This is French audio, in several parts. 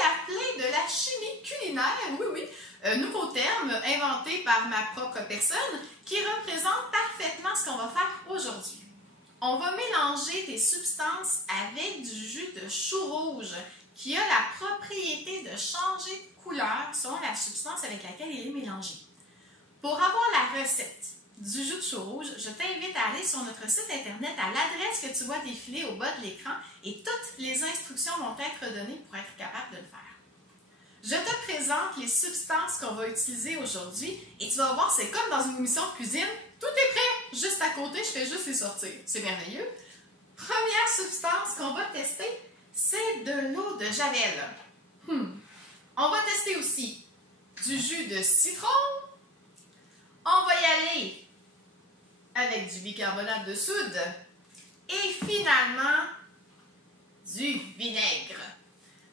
appelé de la chimie culinaire, oui, oui, nouveau terme inventé par ma propre personne qui représente parfaitement ce qu'on va faire aujourd'hui. On va mélanger des substances avec du jus de chou rouge qui a la propriété de changer de couleur selon la substance avec laquelle il est mélangé. Pour avoir la recette du jus de chou rouge, je t'invite à aller sur notre site internet à l'adresse que tu vois défiler au bas de l'écran et toutes les instructions vont être données pour être capable de le faire. Je te présente les substances qu'on va utiliser aujourd'hui et tu vas voir, c'est comme dans une émission de cuisine, tout est prêt, juste à côté, je fais juste les sortir. C'est merveilleux. Première substance qu'on va tester, c'est de l'eau de javel. On va tester aussi du jus de citron. On va y aller avec du bicarbonate de soude et finalement du vinaigre.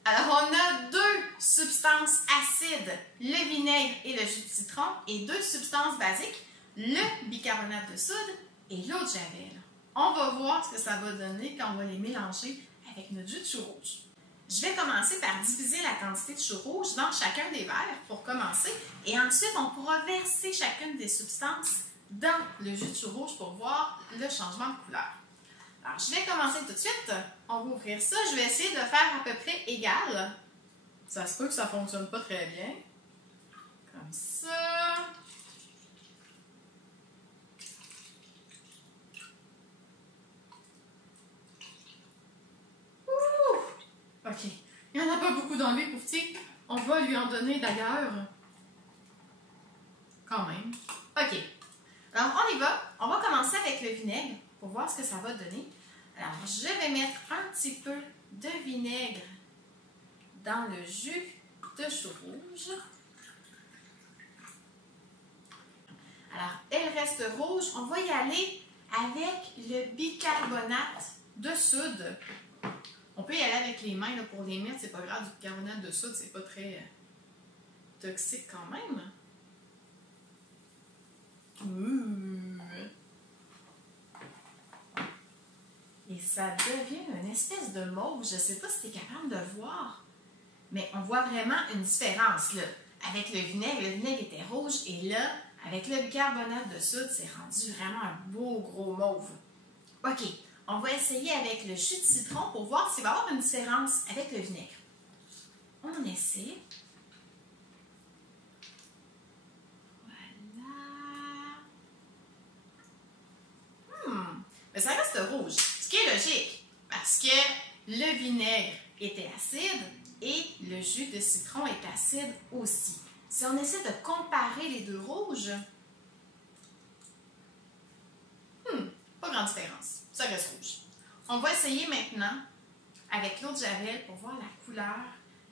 Alors, on a deux substances acides, le vinaigre et le jus de citron, et deux substances basiques, le bicarbonate de soude et l'eau de javel. On va voir ce que ça va donner quand on va les mélanger avec notre jus de chou rouge. Je vais commencer par diviser la quantité de chou rouge dans chacun des verres pour commencer, et ensuite on pourra verser chacune des substances dans le jus de chou rouge pour voir le changement de couleur. Alors, je vais commencer tout de suite. On va ouvrir ça. Je vais essayer de faire à peu près égal. Ça se peut que ça ne fonctionne pas très bien. Comme ça. Ouh! OK. Il n'y en a pas beaucoup dans lui, pauvreté. On va lui en donner d'ailleurs. Quand même. OK. Alors, on y va. On va commencer avec le vinaigre pour voir ce que ça va donner. Alors, je vais mettre un petit peu de vinaigre dans le jus de chou rouge. Alors, elle reste rouge. On va y aller avec le bicarbonate de soude. On peut y aller avec les mains là, pour les mettre. C'est pas grave, du bicarbonate de soude, c'est pas très toxique quand même. Et ça devient une espèce de mauve. Je ne sais pas si tu es capable de voir, mais on voit vraiment une différence là. Avec le vinaigre était rouge et là, avec le bicarbonate de soude, c'est rendu vraiment un beau gros mauve. OK, on va essayer avec le jus de citron pour voir s'il va y avoir une différence avec le vinaigre. On essaie. Mais ça reste rouge, ce qui est logique, parce que le vinaigre était acide et le jus de citron est acide aussi. Si on essaie de comparer les deux rouges, pas grande différence, ça reste rouge. On va essayer maintenant avec l'eau de javel pour voir la couleur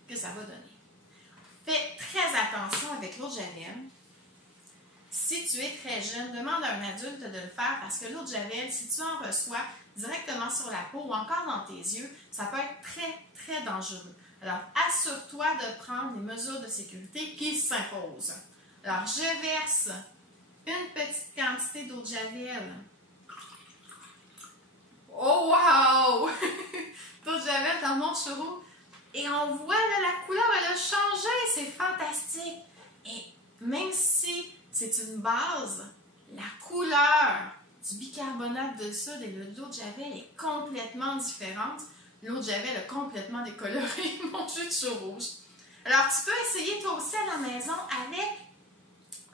que ça va donner. Fais très attention avec l'eau de javel. Si tu es très jeune, demande à un adulte de le faire parce que l'eau de javel, si tu en reçois directement sur la peau ou encore dans tes yeux, ça peut être très, très dangereux. Alors, assure-toi de prendre les mesures de sécurité qui s'imposent. Alors, je verse une petite quantité d'eau de javel. Oh, wow! D'eau de javel dans mon churro. Et on voit là, la couleur, elle a changé. C'est fantastique. Et même si c'est une base, la couleur du bicarbonate de soude et de l'eau de javel est complètement différente. L'eau de javel a complètement décoloré mon jus de chou rouge. Alors, tu peux essayer toi aussi à la maison avec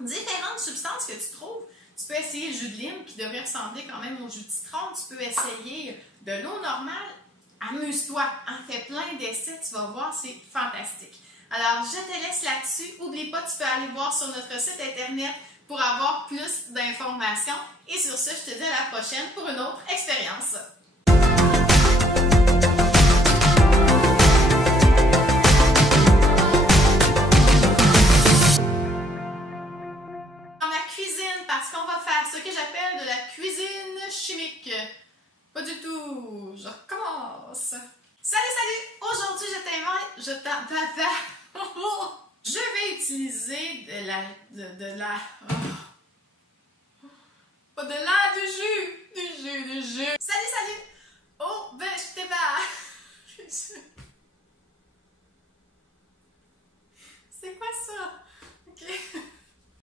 différentes substances que tu trouves. Tu peux essayer le jus de lime qui devrait ressembler quand même au jus de citron. Tu peux essayer de l'eau normale. Amuse-toi, en fais plein d'essais, tu vas voir, c'est fantastique. Alors, je te laisse là-dessus. N'oublie pas, tu peux aller voir sur notre site internet pour avoir plus d'informations. Et sur ce, je te dis à la prochaine pour une autre expérience. Dans ma cuisine, parce qu'on va faire ce que j'appelle de la cuisine chimique. Pas du tout. Je recommence. Salut, salut! Aujourd'hui, je vais utiliser du jus. Salut, salut! Oh, ben, je t'ai pas. ça.